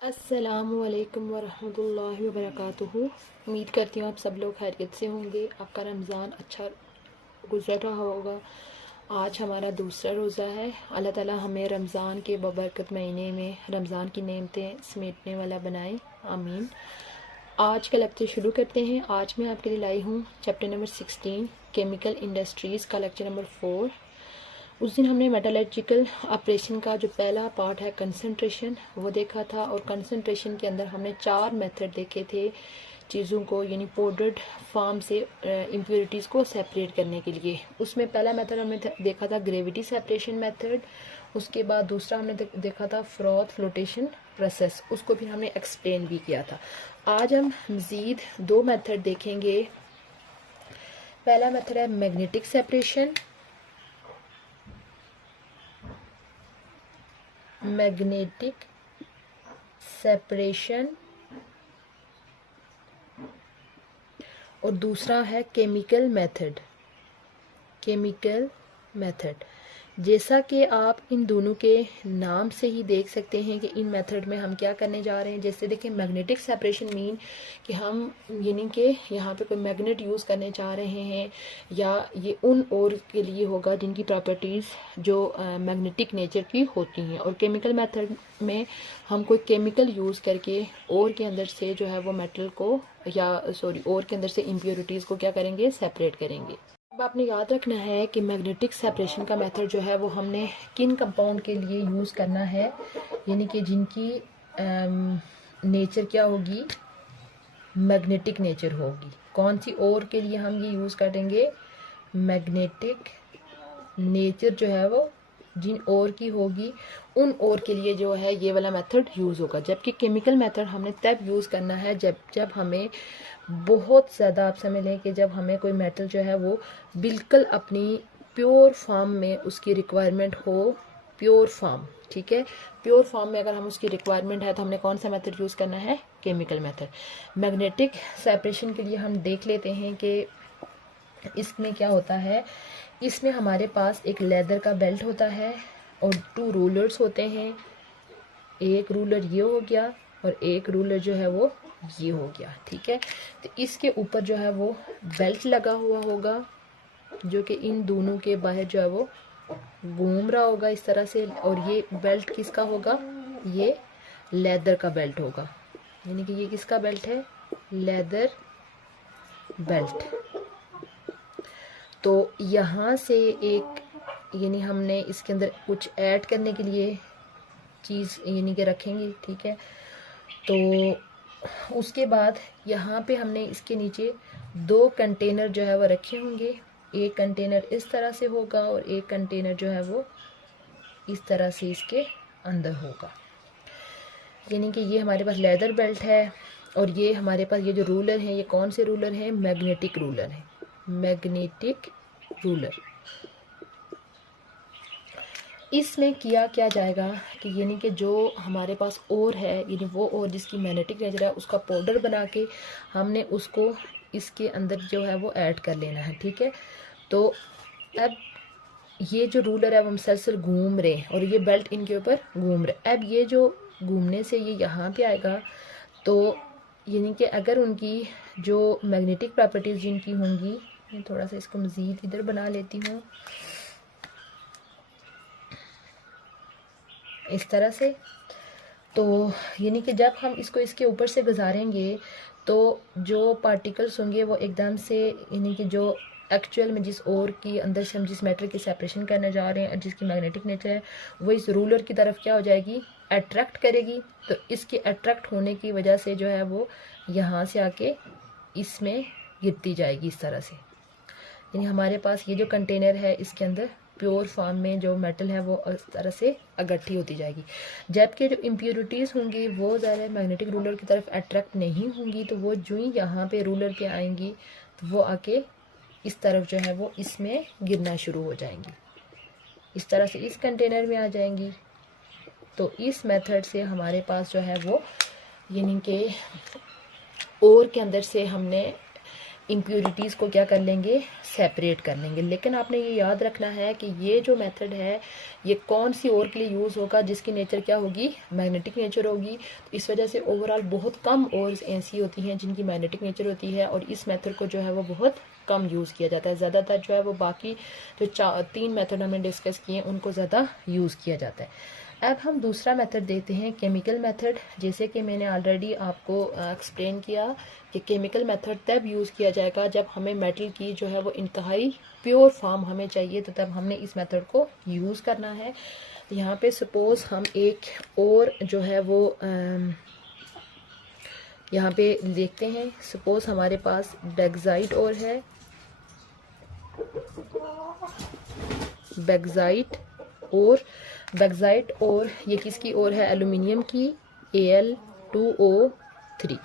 अस्सलामुअलैकुम वरहमतुल्लाहि वबरकातुहू। उम्मीद करती हूँ आप सब लोग खैरियत से होंगे। आपका रमज़ान अच्छा गुजर रहा होगा। आज हमारा दूसरा रोज़ा है। अल्लाह ताला हमें रमज़ान के बबरकत महीने में रमज़ान की नेमतें समेटने वाला बनाए, आमीन। आज का लेक्चर शुरू करते हैं। आज मैं आपके लिए लाई हूँ चैप्टर नंबर 16 केमिकल इंडस्ट्रीज़ का लेक्चर नंबर 4। उस दिन हमने मेटलर्जिकल ऑपरेशन का जो पहला पार्ट है कंसंट्रेशन वो देखा था, और कंसंट्रेशन के अंदर हमने 4 मेथड देखे थे चीज़ों को यानी पाउडर्ड फॉर्म से इम्प्योरिटीज़ को सेपरेट करने के लिए। उसमें पहला मेथड हमने देखा था ग्रेविटी सेपरेशन मेथड। उसके बाद दूसरा हमने देखा था फ्रॉथ फ्लोटेशन प्रोसेस, उसको फिर हमने एक्सप्लेन भी किया था। आज हम मज़ीद 2 मेथड देखेंगे। पहला मेथड है मैग्नेटिक सेपरेशन, मैग्नेटिक सेपरेशन, और दूसरा है केमिकल मेथड। केमिकल मेथड जैसा कि आप इन दोनों के नाम से ही देख सकते हैं कि इन मेथड में हम क्या करने जा रहे हैं। जैसे देखिए मैग्नेटिक सेपरेशन मीन कि हम यानी कि यहाँ पे कोई मैग्नेट यूज़ करने जा रहे हैं, या ये उन और के लिए होगा जिनकी प्रॉपर्टीज़ जो मैग्नेटिक नेचर की होती हैं। और केमिकल मेथड में हम कोई केमिकल यूज़ करके और के अंदर से जो है वो मेटल को और के अंदर से इम्प्योरिटीज़ को क्या करेंगे, सेपरेट करेंगे। अब आपने याद रखना है कि मैग्नेटिक सेपरेशन का मेथड जो है वो हमने किन कंपाउंड के लिए यूज़ करना है, यानी कि जिनकी नेचर क्या होगी, मैग्नेटिक नेचर होगी। कौन सी और के लिए हम ये यूज़ करेंगे, मैग्नेटिक नेचर जो है वो जिन और की होगी उन और के लिए जो है ये वाला मेथड यूज़ होगा। जबकि केमिकल मेथड हमने तब यूज़ करना है जब हमें बहुत ज़्यादा, आप समझ लें कि जब हमें कोई मेटल जो है वो बिल्कुल अपनी प्योर फॉर्म में उसकी रिक्वायरमेंट हो, प्योर फॉर्म, ठीक है। प्योर फॉर्म में अगर हम उसकी रिक्वायरमेंट है तो हमने कौन सा मेथड यूज़ करना है, केमिकल मेथड। मैग्नेटिक सेपरेशन के लिए हम देख लेते हैं कि इसमें क्या होता है। इसमें हमारे पास एक लेदर का बेल्ट होता है और 2 रूलर्स होते हैं। एक रूलर ये हो गया और एक रूलर जो है वो ये हो गया, ठीक है। तो इसके ऊपर जो है वो बेल्ट लगा हुआ होगा जो कि इन दोनों के बाहर जो है वो घूम रहा होगा इस तरह से। और ये बेल्ट किसका होगा, ये लेदर का बेल्ट होगा, यानी कि ये किसका बेल्ट है, लेदर बेल्ट। तो यहाँ से एक यानी हमने इसके अंदर कुछ ऐड करने के लिए चीज़ यानी कि रखेंगे, ठीक है। तो उसके बाद यहाँ पे हमने इसके नीचे 2 कंटेनर जो है वो रखे होंगे। एक कंटेनर इस तरह से होगा और एक कंटेनर जो है वो इस तरह से इसके अंदर होगा। यानी कि ये हमारे पास लेदर बेल्ट है और ये हमारे पास ये जो रूलर है, ये कौन से रूलर हैं, मैग्नेटिक रूलर है, मैग्नेटिक रूलर। इसमें किया क्या जाएगा कि यानी कि जो हमारे पास और है, यानी वो और जिसकी मैग्नेटिक नेचर है उसका पाउडर बना के हमने उसको इसके अंदर जो है वो ऐड कर लेना है, ठीक है। तो अब ये जो रूलर है वो मुसलसल घूम रहे हैं और ये बेल्ट इनके ऊपर घूम रहे। अब ये जो घूमने से ये यहाँ पे आएगा, तो यानी कि अगर उनकी जो मैग्नेटिक प्रॉपर्टीज़ जिनकी होंगी, मैं थोड़ा सा इसको मज़ीद इधर बना लेती हूँ इस तरह से। तो यानी कि जब हम इसको इसके ऊपर से गुजारेंगे तो जो पार्टिकल्स होंगे वो एकदम से, यानी कि जो एक्चुअल में जिस और की अंदर से हम जिस मैटर की सेपरेशन करने जा रहे हैं और जिसकी मैग्नेटिक नेचर है वो इस रूलर की तरफ क्या हो जाएगी, अट्रैक्ट करेगी। तो इसके अट्रैक्ट होने की वजह से जो है वो यहाँ से आके इसमें गिरती जाएगी इस तरह से। यानी हमारे पास ये जो कंटेनर है इसके अंदर प्योर फॉर्म में जो मेटल है वो इस तरह से इकट्ठी होती जाएगी। जबकि जो इम्प्योरिटीज़ होंगी वो ज़्यादा मैग्नेटिक रूलर की तरफ अट्रैक्ट नहीं होंगी, तो वो जो ही यहाँ पे रूलर पे आएंगी तो वो आके इस तरफ जो है वो इसमें गिरना शुरू हो जाएंगी, इस तरह से इस कंटेनर में आ जाएंगी। तो इस मेथड से हमारे पास जो है वो यानी कि और के अंदर से हमने इम्प्योरिटीज़ को क्या कर लेंगे, सेपरेट कर लेंगे। लेकिन आपने ये याद रखना है कि ये जो मेथड है ये कौन सी ओर के लिए यूज़ होगा जिसकी नेचर क्या होगी, मैग्नेटिक नेचर होगी। तो इस वजह से ओवरऑल बहुत कम ओर्स ऐसी होती हैं जिनकी मैग्नेटिक नेचर होती है, और इस मेथड को जो है वो बहुत कम यूज़ किया जाता है। ज़्यादातर जो है वो बाकी जो 3 मेथड हमने डिस्कस किए उनको ज़्यादा यूज़ किया जाता है। अब हम दूसरा मेथड देखते हैं, केमिकल मेथड। जैसे कि मैंने ऑलरेडी आपको एक्सप्लेन किया कि केमिकल मेथड तब यूज़ किया जाएगा जब हमें मेटल की जो है वो इंतहाई प्योर फॉर्म हमें चाहिए, तो तब हमने इस मेथड को यूज़ करना है। तो यहाँ पे सपोज़ हम एक और जो है वो यहाँ पे देखते हैं। सपोज़ हमारे पास बैक्साइट और है, बैक्साइट और ये किसकी ओर है, एल्यूमिनियम की, Al2O3।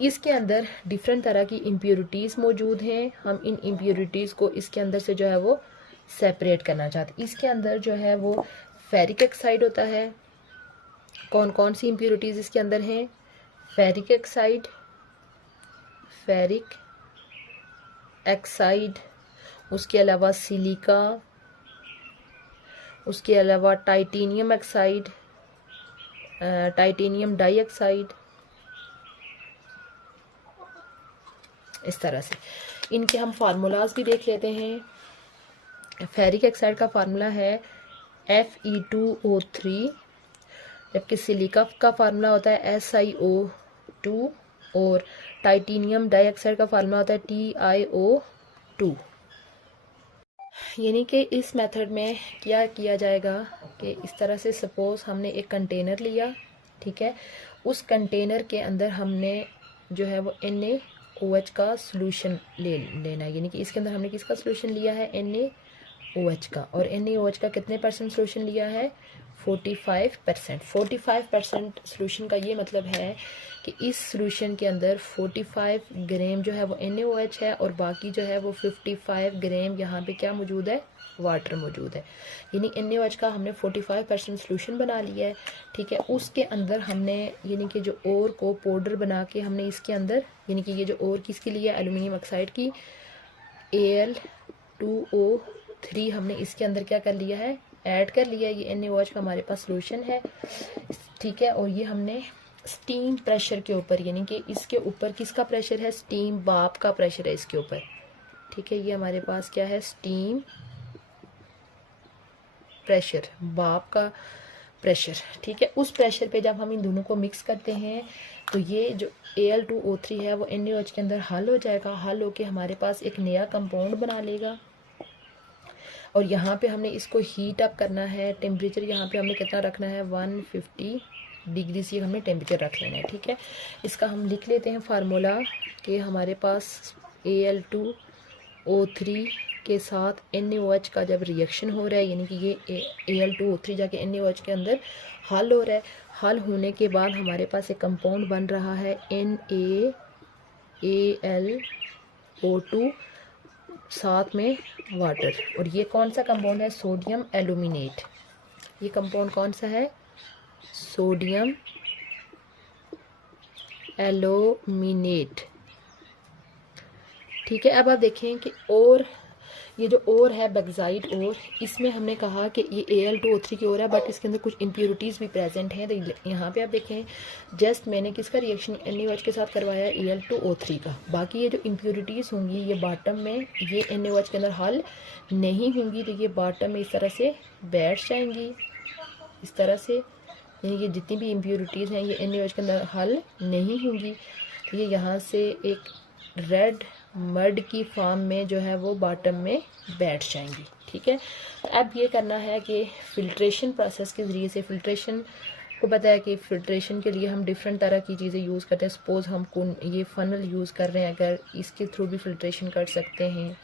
इसके अंदर डिफरेंट तरह की इम्प्योरिटीज़ मौजूद हैं। हम इन इम्प्योरिटीज़ को इसके अंदर से जो है वो सेपरेट करना चाहते हैं। इसके अंदर जो है वो फेरिक ऑक्साइड होता है। कौन कौन सी इम्प्योरिटीज़ इसके अंदर हैं, फेरिक ऑक्साइड, उसके अलावा सिलिका, उसके अलावा टाइटेनियम ऑक्साइड, टाइटेनियम डाइऑक्साइड, इस तरह से। इनके हम फार्मूलाज भी देख लेते हैं। फेरिक ऑक्साइड का फार्मूला है Fe2O3, जबकि सिलिका का फार्मूला होता है SiO2, और टाइटेनियम डाइऑक्साइड का फार्मूला होता है TiO2। यानी कि इस मेथड में क्या किया जाएगा कि इस तरह से सपोज़ हमने एक कंटेनर लिया, ठीक है, उस कंटेनर के अंदर हमने जो है वो NaOH का सोल्यूशन लेना है। यानी कि इसके अंदर हमने किसका सोल्यूशन लिया है, NaOH का, और NaOH का कितने परसेंट सोल्यूशन लिया है, 45%। 45% सोल्यूशन का ये मतलब है कि इस सोल्यूशन के अंदर 45 ग्राम जो है वो NaOH है, और बाकी जो है वो 55 ग्राम यहाँ पे क्या मौजूद है, वाटर मौजूद है। यानी NaOH का हमने 45% सोल्यूशन बना लिया है, ठीक है। उसके अंदर हमने यानी कि जो ओर को पाउडर बना के हमने इसके अंदर, यानी कि ये जो ओर किसके लिए, एल्यूमिनियम ऑक्साइड की, Al2O3 हमने इसके अंदर क्या कर लिया है, ऐड कर लिया। ये NaOH का हमारे पास सोल्यूशन है, ठीक है। और ये हमने स्टीम प्रेशर के ऊपर, यानी कि इसके ऊपर किसका प्रेशर है, स्टीम भाप का प्रेशर है इसके ऊपर, ठीक है। ये हमारे पास क्या है, स्टीम प्रेशर, भाप का प्रेशर, ठीक है। उस प्रेशर पे जब हम इन दोनों को मिक्स करते हैं तो ये जो Al2O3 है वो NaOH के अंदर हल हो जाएगा। हल होके हमारे पास एक नया कंपाउंड बना लेगा, और यहाँ पे हमने इसको हीट अप करना है। टेम्परेचर यहाँ पे हमने कितना रखना है, 150 डिग्री से हमने टेम्परेचर रख लेना है, ठीक है। इसका हम लिख लेते हैं फार्मूला कि हमारे पास Al2O3 के साथ NaOH का जब रिएक्शन हो रहा है, यानी कि ये Al2O3 जाके NaOH के अंदर हल हो रहा है, हल होने के बाद हमारे पास एक कंपाउंड बन रहा है NaAlO2 साथ में वाटर, और ये कौन सा कंपाउंड है, सोडियम एल्यूमिनेट। ये कंपाउंड कौन सा है, सोडियम एल्यूमिनेट, ठीक है। अब आप देखें कि और ये जो और है बैक्साइट, और इसमें हमने कहा कि ये Al2O3 की ओर है, बट इसके अंदर कुछ इम्प्योरिटीज़ भी प्रेजेंट हैं। तो यहाँ पे आप देखें, जस्ट मैंने किसका रिएक्शन NaOH के साथ करवाया है, Al2O3 का। बाकी ये जो इम्प्योरिटीज़ होंगी ये बॉटम में, ये NaOH के अंदर हल नहीं होंगी, तो ये बॉटम में इस तरह से बैठ जाएंगी, इस तरह से। यानी कि जितनी भी इम्प्योरिटीज़ हैं ये NaOH के अंदर हल नहीं होंगी, तो ये यहाँ से एक रेड मड की फॉर्म में जो है वो बॉटम में बैठ जाएंगी, ठीक है। तो अब ये करना है कि फ़िल्ट्रेशन प्रोसेस के ज़रिए से, फ़िल्ट्रेशन को पता है कि फ़िल्ट्रेशन के लिए हम डिफरेंट तरह की चीज़ें यूज़ करते हैं। सपोज़ हम ये फ़नल यूज़ कर रहे हैं, अगर इसके थ्रू भी फ़िल्ट्रेशन कर सकते हैं,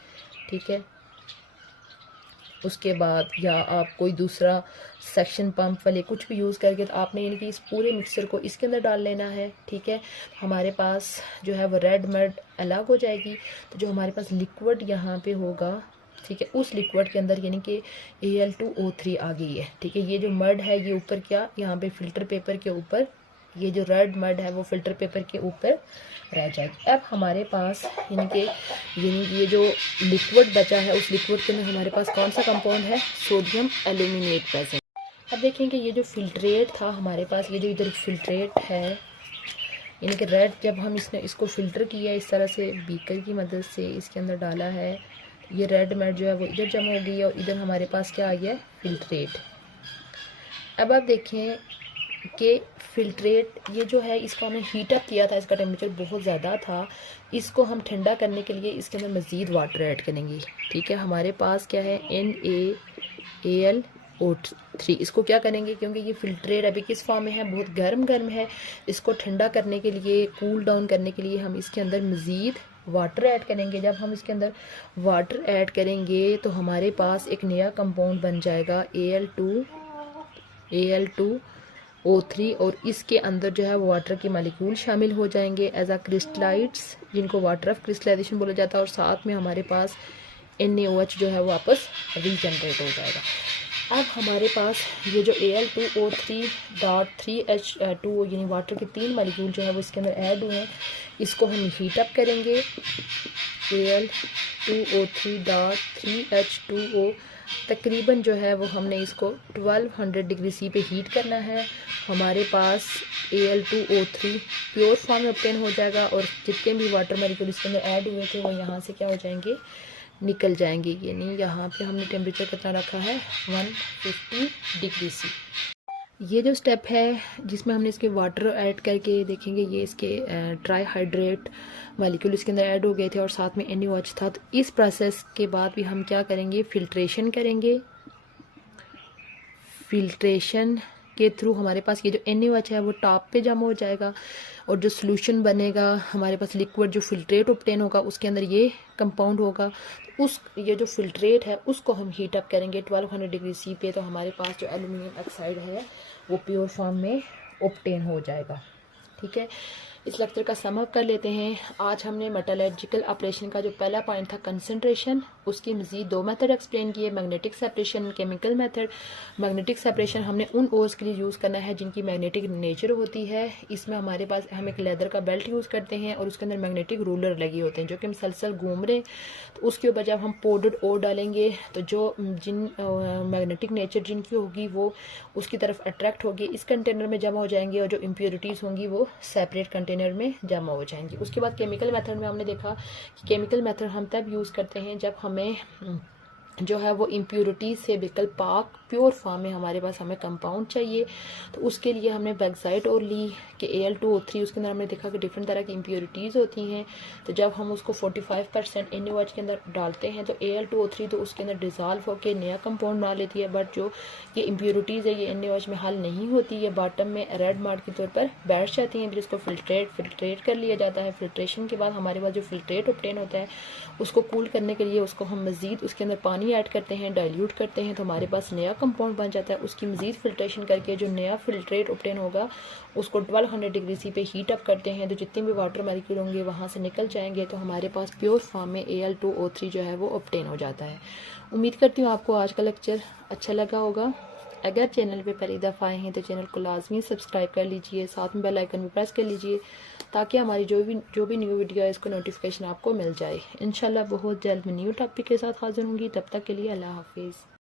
ठीक है। उसके बाद या आप कोई दूसरा सेक्शन पंप वाले कुछ भी यूज़ करके, तो आपने यानी कि इस पूरे मिक्सर को इसके अंदर डाल लेना है, ठीक है। हमारे पास जो है वो रेड मड अलग हो जाएगी, तो जो हमारे पास लिक्विड यहाँ पे होगा, ठीक है, उस लिक्विड के अंदर यानी कि Al2O3 आ गई है, ठीक है। ये जो मड है ये ऊपर क्या, यहाँ पे फिल्टर पेपर के ऊपर ये जो रेड मड है वो फिल्टर पेपर के ऊपर रह जाएगी। अब हमारे पास यानी ये जो लिक्विड बचा है, उस लिक्विड के अंदर हमारे पास कौन सा कंपाउंड है, सोडियम एल्यूमिनेट प्रेजेंट। अब देखें कि ये जो फिल्ट्रेट था हमारे पास, ये जो इधर फिल्ट्रेट है यानी कि रेड, जब हम इसको फ़िल्टर किया इस तरह से बीकर की मदद से इसके अंदर डाला है, ये रेड मैट जो है वो इधर जमा हो गई है और इधर हमारे पास क्या आ गया है, फिल्ट्रेट। अब आप देखें कि फिल्ट्रेट ये जो है इसको हमने हीट अप किया था, इसका टेम्परेचर बहुत ज़्यादा था। इसको हम ठंडा करने के लिए इसके अंदर मज़ीद वाटर ऐड करेंगे। ठीक है, हमारे पास क्या है, NaAlO3। इसको क्या करेंगे, क्योंकि ये फिल्ट्रेट अभी किस फॉर्म में है, बहुत गर्म है। इसको ठंडा करने के लिए, कूल डाउन करने के लिए हम इसके अंदर मज़ीद वाटर ऐड करेंगे। जब हम इसके अंदर वाटर ऐड करेंगे तो हमारे पास एक नया कंपाउंड बन जाएगा Al2O3 और इसके अंदर जो है वो वाटर के मालिक्यूल शामिल हो जाएंगे एज आ क्रिस्टलाइट्स, जिनको वाटर ऑफ क्रिस्टलाइजेशन बोला जाता है। और साथ में हमारे पास NaOH जो है वो वापस रीजनरेट हो जाएगा। अब हमारे पास ये जो Al2O3.3H2O यानी वाटर के 3 मालिक्यूल जो है वो इसके अंदर ऐड हुए हैं, इसको हम हीट अप करेंगे। Al2O3.3H2O तकरीबन जो है वो हमने इसको 1200 डिग्री सी पे हीट करना है। हमारे पास Al2O3 प्योर फॉर्म में ऑब्टेन हो जाएगा और जितने भी वाटर मालिक्यूल इसके अंदर ऐड हुए थे वो यहाँ से क्या हो जाएंगे, निकल जाएंगे। यानी यहाँ पे हमने टेम्परेचर कितना रखा है, 150 डिग्री सी। ये जो स्टेप है जिसमें हमने इसके वाटर ऐड करके देखेंगे, ये इसके ट्राईहाइड्रेट मालिक्यूल इसके अंदर ऐड हो गए थे और साथ में NaOH था। तो इस प्रोसेस के बाद भी हम क्या करेंगे, फिल्ट्रेशन करेंगे। फिल्ट्रेशन के थ्रू हमारे पास ये जो NaOH है वो टॉप पे जमा हो जाएगा और जो सोल्यूशन बनेगा हमारे पास, लिक्विड जो फिल्ट्रेट ऑब्टेन होगा उसके अंदर ये कंपाउंड होगा। ये जो फिल्ट्रेट है उसको हम हीट अप करेंगे 1200 डिग्री सी पे, तो हमारे पास जो एल्यूमिनियम ऑक्साइड है वो प्योर फॉर्म में ऑब्टेन हो जाएगा। ठीक है, इस लेक्चर का सम अप कर लेते हैं। आज हमने मेटलर्जिकल ऑपरेशन का जो पहला पॉइंट था कंसंट्रेशन, उसकी मज़ीद 2 मेथड एक्सप्लेन किए, magnetic separation, chemical method. Magnetic separation हमने उन ओर्स के लिए यूज़ करना है जिनकी मैग्नेटिक नेचर होती है। इसमें हमारे पास हम एक लेदर का बेल्ट यूज़ करते हैं और उसके अंदर मैग्नेटिक रूलर लगे होते हैं जो कि मुसलसल घूम रहे हैं। तो उसके ऊपर जब हम पाउडर्ड ओर डालेंगे तो जो मैग्नेटिक नेचर जिनकी होगी वो उसकी तरफ अट्रैक्ट होगी, इस कंटेनर में जमा हो जाएंगे और जो इम्प्योरिटीज़ होंगी वो सेपरेट कंटेनर में जमा हो जाएंगी। उसके बाद केमिकल मेथड में हमने देखा कि केमिकल मेथड हम तब यूज़ करते हैं जब हमें जो है वो इम्प्योरिटीज़ से बिल्कुल पाक प्योर फॉर्म में हमारे पास हमें कंपाउंड चाहिए। तो उसके लिए हमने बैक्साइड और ली कि Al2O3, उसके अंदर हमने देखा कि डिफरेंट तरह की इम्प्योरिटीज़ होती हैं। तो जब हम उसको 45% NaOH के अंदर डालते हैं तो Al2O3 तो उसके अंदर डिज़ोल्व होकर नया कंपाउंड बना लेती है, बट जो ये इम्प्योरिटीज़ है ये NaOH में हल नहीं होती है, बॉटम में रेड मार्क के तौर पर बैठ जाती हैं। फिर इसको फिल्ट्रेट कर लिया जाता है। फिल्ट्रेशन के बाद हमारे पास जो फिल्ट्रेट ऑब्टेन होता है उसको कूल करने के लिए उसको हम मज़ीद उसके अंदर पानी ऐड करते हैं, डाइल्यूट करते हैं, तो हमारे पास नया कंपाउंड बन जाता है। उसकी मज़ीद फिल्ट्रेशन करके जो नया फिल्ट्रेट ऑब्टेन होगा उसको 1200 डिग्री सी पे हीट अप करते हैं। तो जितने भी वाटर मॉलिक्यूल होंगे वहाँ से निकल जाएंगे, तो हमारे पास प्योर फॉर्म में Al2O3 जो है वो ऑब्टेन हो जाता है। उम्मीद करती हूँ आपको आज का लेक्चर अच्छा लगा होगा। अगर चैनल पे पहली दफ़ा आए हैं तो चैनल को लाजमी सब्सक्राइब कर लीजिए, साथ में बेल आइकन भी प्रेस कर लीजिए ताकि हमारी जो भी न्यू वीडियो है इसको नोटिफिकेशन आपको मिल जाए। इंशाल्लाह बहुत जल्द मैं न्यू टॉपिक के साथ हाजिर होंगी। तब तक के लिए अल्लाह हाफिज़।